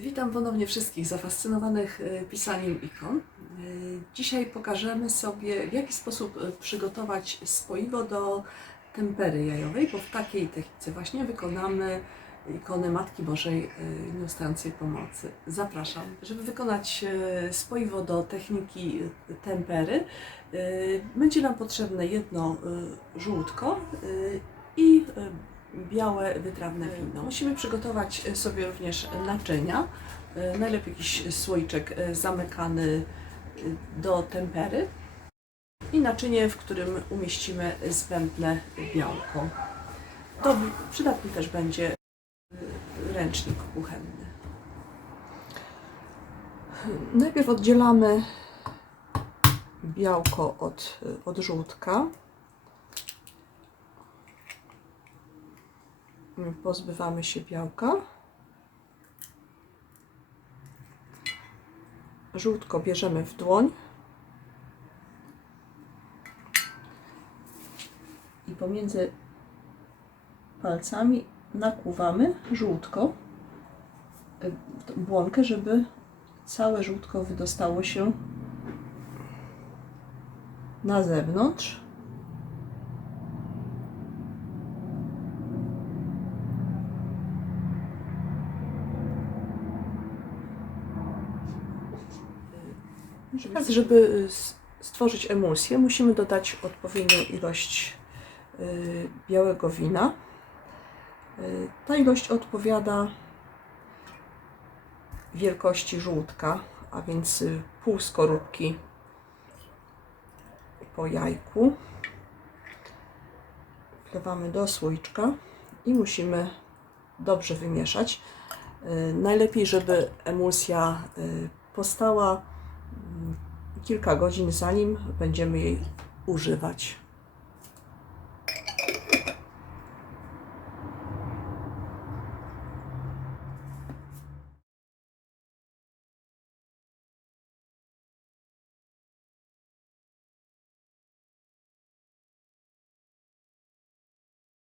Witam ponownie wszystkich zafascynowanych e, pisaniem ikon. E, Dzisiaj pokażemy sobie, w jaki sposób e, przygotować spoiwo do tempery jajowej, bo w takiej technice właśnie wykonamy ikonę Matki Bożej Nieustającej Pomocy. Zapraszam. Żeby wykonać spoiwo do techniki tempery, będzie nam potrzebne jedno żółtko i białe wytrawne wino. Musimy przygotować sobie również naczynia. E, Najlepiej jakiś słoiczek e, zamykany e, do tempery i naczynie, w którym umieścimy zbędne białko. To przydatny też będzie e, ręcznik kuchenny. Najpierw oddzielamy białko od, od żółtka. Pozbywamy się białka. Żółtko bierzemy w dłoń i pomiędzy palcami nakłuwamy żółtko, y, błonkę, żeby całe żółtko wydostało się na zewnątrz. Teraz, żeby s- stworzyć emulsję, musimy dodać odpowiednią ilość y, białego wina. Y, Ta ilość odpowiada wielkości żółtka, a więc y, pół skorupki po jajku. Wlewamy do słoiczka i musimy dobrze wymieszać. Y, Najlepiej, żeby emulsja y, postała mm, kilka godzin, zanim będziemy jej używać.